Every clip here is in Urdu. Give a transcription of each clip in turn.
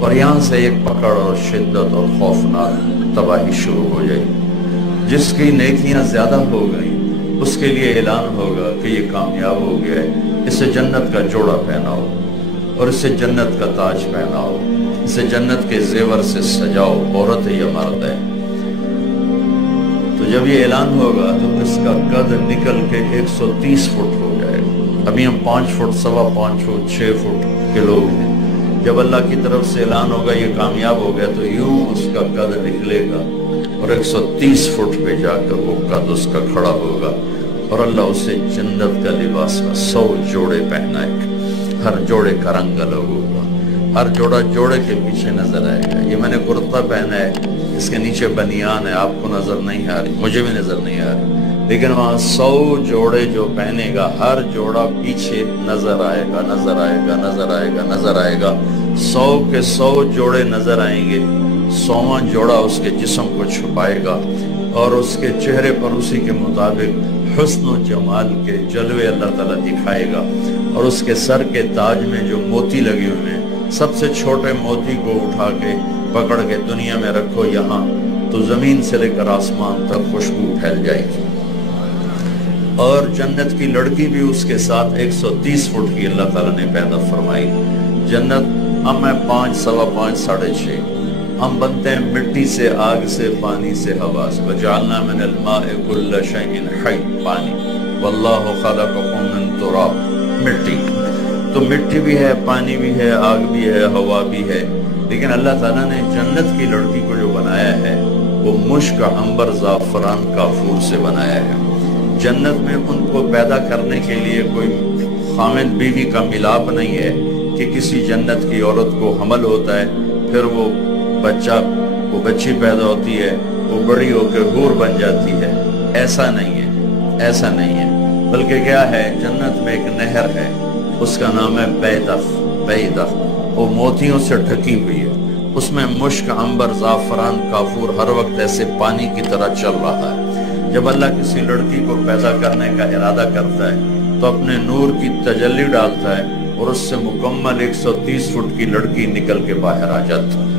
اور یہاں سے ایک پکڑ اور شدت اور خوفناک تباہی شروع ہو جائے گی۔ جس کی نیکیاں زیادہ ہو گئیں اس کے لیے اعلان ہوگا کہ یہ کامیاب ہو گیا ہے، اسے جنت کا جوڑا پہناؤ اور اسے جنت کا تاج پہناؤ، اسے جنت کے زیور سے سجاؤ، عورت ہے یا مرد ہے۔ تو جب یہ اعلان ہوگا تو اس کا قد نکل کے 130 فٹ ہو جائے گا۔ ابھی ہم 5 فٹ، 5.25 فٹ، 6 فٹ کے لوگ ہیں۔ جب اللہ کی طرف سے اعلان ہوگا یہ کامیاب ہو گیا تو یوں اس کا قد نکلے گا اور 130 فٹ پہ جا کر وہ قد اس کا کھڑا ہوگا، اور اللہ اسے جنت کا لباس کا 100 جوڑے پہنائے گا، ہر جوڑے کا رنگ الگ ہوگا، ہر جوڑا جوڑے کے پیچھے نظر آئے گا۔ یہ میں نے کرتا پہنا ہے، اس کے نیچے بنیان ہے، آپ کو نظر نہیں آ رہی، مجھے بھی نظر نہیں آ رہی، لیکن وہاں 100 جوڑے جو پہنے گا ہر جوڑا پیچھے نظر آئے گا، نظر آئے گا، نظر آئے گا، نظر آئے گا۔ 100 کے 100 جوڑے نظر آئیں گے، 100واں جوڑا اس کے جسم کو چھپائے گا اور اس کے چہرے پر اسی کے مطابق حسن و جمال کے جلوے اللہ تعالیٰ دکھائے گا، اور اس کے سر کے تاج میں جو موتی لگے ہوئے ہیں، سب سے چھوٹے موتی کو اٹھا کے پکڑ کے دنیا میں رکھو یہاں، تو زمین سے لے کر آسمان تک خوشبو پھیل جائے گی۔ اور جنت کی لڑکی بھی اس کے ساتھ 130 فٹ کی اللہ تعالیٰ نے پیدا فرمائی۔ جنت ہم ہیں 5، 5.25، 6.5۔ ہم بنتے ہیں مٹی سے، آگ سے، پانی سے، ہوا سے۔ وَجَعَلْنَا مِنَ الْمَاءِ كُلَّ شَيْءٍ حَيٍّ، پانی۔ وَاللَّهُ خَلَقَكُم مِّن تُرَابٍ، مٹی۔ تو مٹی بھی ہے، پانی بھی ہے، آگ بھی ہے، ہوا بھی ہے، لیکن اللہ تعالیٰ نے جنت کی لڑکی کو جو بنایا ہے وہ مشک، عنبر، زعفران، کافور سے بنایا ہے۔ جنت میں ان کو پیدا کرنے کے لیے کوئی خامد بیوی کا ملاپ نہیں ہے کہ کسی جنت کی عورت کو حمل ہوتا ہے، پھر وہ بچی پیدا ہوتی ہے، وہ بڑی ہو کے حور بن جاتی ہے۔ ایسا نہیں ہے، ایسا نہیں ہے، بلکہ کیا ہے، جنت میں ایک نہر ہے، اس کا نام ہے بیدخ، وہ موتیوں سے ڈھکی ہوئی ہے، اس میں مشک، عنبر، زعفران، کافور ہر وقت ایسے پانی کی طرح چل رہا ہے۔ جب اللہ کسی لڑکی کو پیدا کرنے کا ارادہ کرتا ہے تو اپنے نور کی تجلی ڈالتا ہے اور اس سے مکمل 130 فٹ کی لڑکی نکل کے باہر آ جاتا ہے،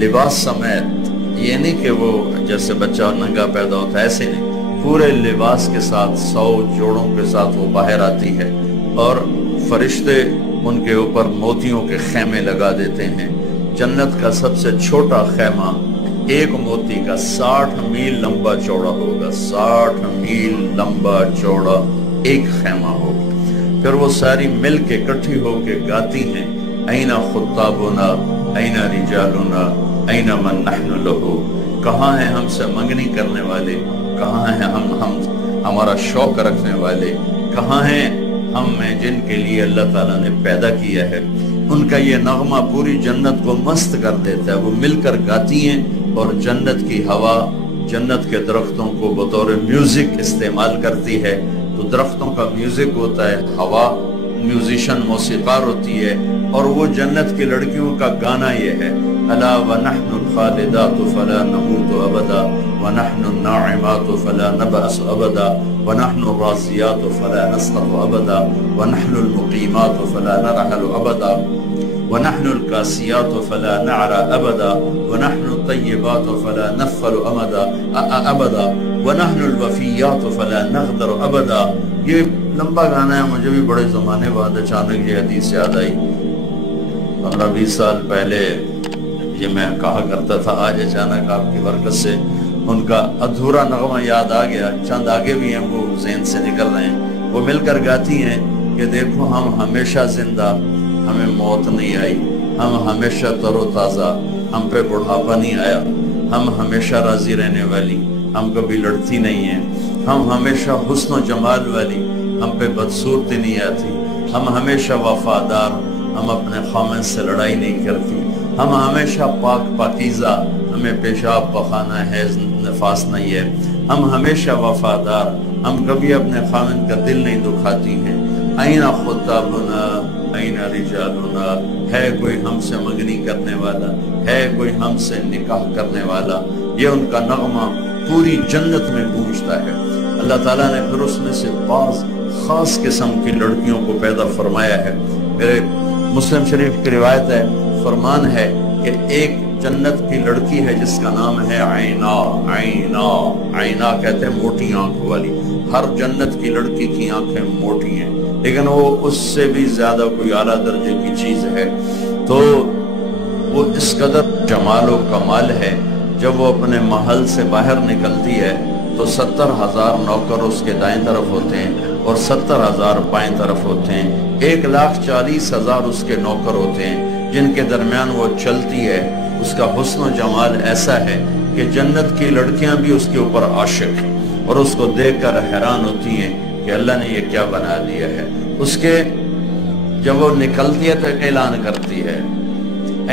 لباس سمیت۔ یہ نہیں کہ وہ جیسے بچہ ننگا پیدا ہوتا ہے، ایسے نہیں، پورے لباس کے ساتھ 100 جوڑوں کے ساتھ وہ باہر آتی ہے، اور فرشتے ان کے اوپر موتیوں کے خیمے لگا دیتے ہیں۔ جنت کا سب سے چھوٹا خیمہ ایک موتی کا 60 میل لمبا چوڑا ہوگا، 60 میل لمبا چوڑا ایک خیمہ ہوگا۔ پھر وہ ساری مل کے اکٹھی ہو کے گاتی ہیں، اَيْنَ خُطَّابُنَا اَيْنَ رِجَالُنَا اَيْنَ مَن نَحْنُ لَهُ، کہاں ہیں ہم سے منگنی کرنے والے، کہاں ہیں ہمارا شوق رکھنے والے، کہاں ہیں ہم میں جن کے لیے اللہ تعالیٰ نے پیدا کیا ہے۔ ان کا یہ نغمہ پوری جنت کو مست کر دیتا ہے، وہ مل کر گاتی ہیں، اور جنت کی ہوا جنت کے درختوں کو بطور میوزک استعمال کرتی ہے۔ تو درختوں کا میوزک ہوتا ہے، ہوا میوزیشن، موسیقار ہوتی ہے، اور وہ جنت کی لڑکیوں کا گانا یہ ہے، الا ونحن الخالدات فلا نموت ابدا ونحن الناعمات فلا نبأس ابدا ونحن الراضيات فلا نسقط ابدا ونحن المقيمات فلا نرحل ابدا ونحن الكاسيات فلا نعرى ابدا ونحن الطيبات فلا نغفل ابدا ونحن الوفيات فلا نغدر ابدا۔ یہ لمبا گانا ہے، مجھے بھی بڑے زمانے بعد اچانک یہ حدیث یاد آئی۔ 15-20 سال پہلے یہ میں کہا کرتا تھا، آج اچانک آپ کی برکت سے ان کا ادھورا نغمہ یاد آ گیا، چند آگے بھی ہیں وہ ذہن سے نکل رہے ہیں۔ وہ مل کر گاتی ہیں کہ دیکھو ہم ہمیشہ زندہ، ہمیں موت نہیں آئی، ہم ہمیشہ تر و تازہ، ہم پہ بڑھاپا نہیں آیا، ہم ہمیشہ راضی رہنے والی، ہم کبھی لڑتی نہیں ہیں، ہم ہمیشہ حسن و جمال والی، ہم پہ بدصورتی نہیں آتی، ہم ہمیشہ وفادار، ہم اپنے خامن سے لڑائی نہیں کرتی، ہم ہمیشہ پاک پاکیزہ، ہمیں پیشاب پخانہ حیض نفاس نہیں ہے، ہم ہمیشہ وفادار، ہم کبھی اپنے خامن کا دل نہیں دکھاتی ہیں۔ این خطابنا این رجالنا، ہے کوئی ہم سے منگنی کرنے والا، ہے کوئی ہم سے نکاح کرنے والا۔ یہ ان کا نغمہ پوری جنت میں گونجتا ہے۔ اللہ تعالیٰ نے پھر اس میں سے بعض خاص قسم کی لڑکیوں کو پیدا فرمایا ہے۔ میرے مسلم شریف کی روایت ہے، فرمان ہے کہ ایک جنت کی لڑکی ہے جس کا نام ہے عینا. عینا عینا کہتے ہیں موٹی آنکھ والی. ہر جنت کی لڑکی کی آنکھیں موٹی ہیں، لیکن وہ اس سے بھی زیادہ کوئی اعلیٰ درجے کی چیز ہے. تو وہ اس قدر جمال و کمال ہے، جب وہ اپنے محل سے باہر نکلتی ہے تو 70,000 نوکر اس کے دائیں طرف ہوتے ہیں اور 70,000 بائیں طرف ہوتے ہیں. 1,40,000 اس کے نوکر ہوتے ہیں جن کے درمیان وہ چلتی ہے. اس کا حسن و جمال ایسا ہے کہ جنت کی لڑکیاں بھی اس کے اوپر عاشق ہیں اور اس کو دیکھ کر حیران ہوتی ہیں کہ اللہ نے یہ کیا بنا دیا ہے. اس کے جب وہ نکلتی ہے تو اعلان کرتی ہے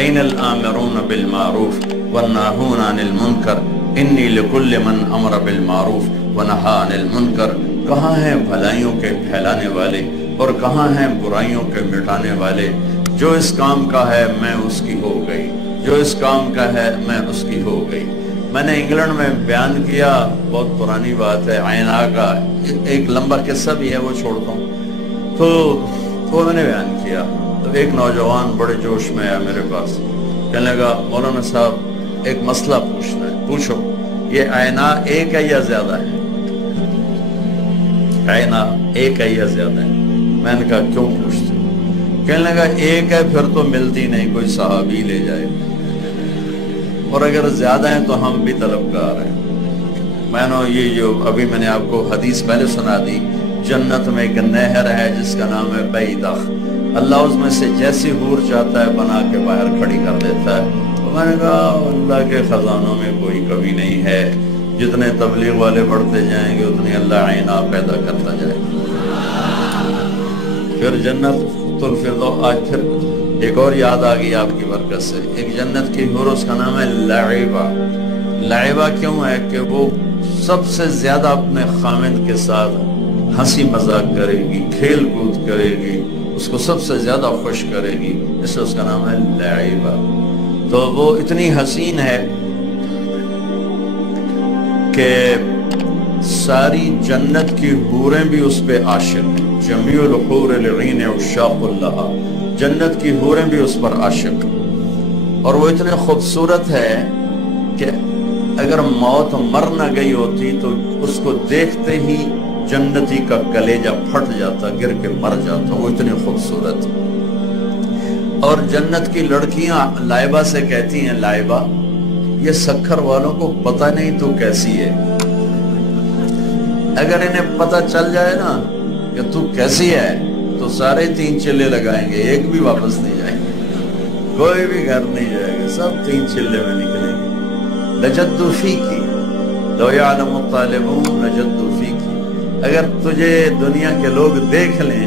این الآمرون بالمعروف والناہون عن المنکر انی لکل من امر بالمعروف ونہا عن المنکر. کہاں ہیں بھلائیوں کے پھیلانے والے اور کہاں ہیں برائیوں کے مٹانے والے؟ جو اس کام کا ہے میں اس کی ہو گئی، جو اس کام کا ہے میں اس کی ہو گئی. میں نے انگلینڈ میں بیان کیا، بہت پرانی بات ہے، عینا کا ایک لمبا قصہ بھی ہے، وہ چھوڑتا ہوں. تو وہ میں نے بیان کیا تو ایک نوجوان بڑے جوش میں آیا میرے پاس، کہنے لگا مولانا صاحب ایک مسئلہ پوچھنا ہے. پوچھو. یہ عینا ایک ہے یا زیادہ ہے؟ عینا ایک ہے یا زیادہ ہے؟ میں نے کہا کیوں پوچھتے؟ کہنے لگا ایک ہے پھر تو ملتی نہیں، کوئی صحابی لے جائے، اور اگر زیادہ ہیں تو ہم بھی طلبگار ہیں. میں نے یہ جو ابھی میں نے آپ کو حدیث پہلے سنا دی، جنت میں ایک نہر ہے جس کا نام ہے بیدخ. اللہ اس میں سے جیسی حور چاہتا ہے بنا کے باہر کھڑی کر دیتا ہے. تو میں نے کہا اللہ کے خزانوں میں کوئی کمی نہیں ہے، جتنے تبلیغ والے بڑھتے جائیں گے اتنی اللہ عینا پیدا کرتا جائے گا. پھر جنت الفردوس. آج پھر ایک اور یاد آ گئی آپ کی برکت سے. ایک جنت کی حور اس کا نام ہے لعبہ. لعبہ کیوں ہے کہ وہ سب سے زیادہ اپنے خامند کے ساتھ ہنسی مذاق کرے گی، کھیل کود کرے گی، اس کو سب سے زیادہ خوش کرے گی، اس لیے اس کا نام ہے لعبہ. تو وہ اتنی حسین ہے کہ ساری جنت کی حوریں بھی اس پہ عاشق ہیں. جمیع الحور العین عشاق اللہ. جنت کی حوریں بھی اس پر عاشق، اور وہ اتنے خوبصورت ہے کہ اگر موت مر نہ گئی ہوتی تو اس کو دیکھتے ہی جنتی کا کلیجہ پھٹ جاتا، گر کے مر جاتا. وہ اتنی خوبصورت. اور جنت کی لڑکیاں لائبہ سے کہتی ہیں لائبہ یہ سکھر والوں کو پتہ نہیں تو کیسی ہے. اگر انہیں پتہ چل جائے نا کہ تو کیسی ہے تو سارے 3 چلے لگائیں گے، ایک بھی واپس نہیں جائیں گے، کوئی بھی گھر نہیں جائے گا، سب 3 چلے میں نکلیں گے. لجدوا فیکی لو یعلم الطالبون لجدوا فیکی. اگر تجھے دنیا کے لوگ دیکھ لیں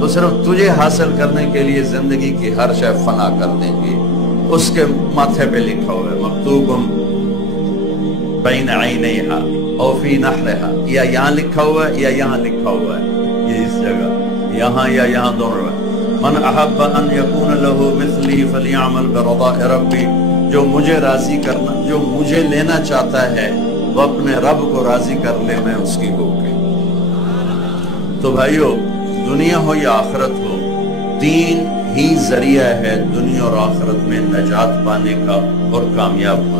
تو صرف تجھے حاصل کرنے کے لیے زندگی کی ہر شے فنا کر دیں گے. اس کے ماتھے پہ لکھا ہوا ہے مکتوب بین عینیہا او فی نحرہا. یا یہاں لکھا ہوا ہے یا یہاں لکھا ہوا ہے، یہ اس جگہ یہاں یا یہاں دونوں ہے. من احب ان یکون لہ مثلی فلیعمل برضاء ربی. جو مجھے راضی کرنا، جو مجھے لینا چاہتا ہے وہ اپنے رب کو راضی کر لے، میں اس کی ہو گئی. تو بھائیو، دنیا ہو یا آخرت ہو، دین ہی ذریعہ ہے دنیا اور آخرت میں نجات پانے کا اور کامیاب ہونے